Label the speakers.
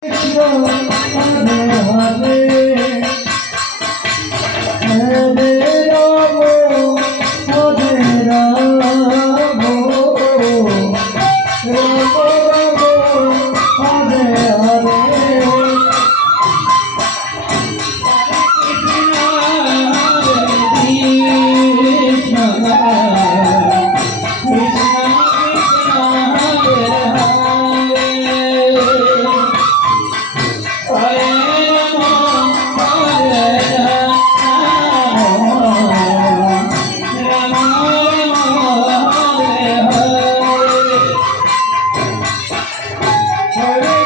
Speaker 1: Hare Hare Hare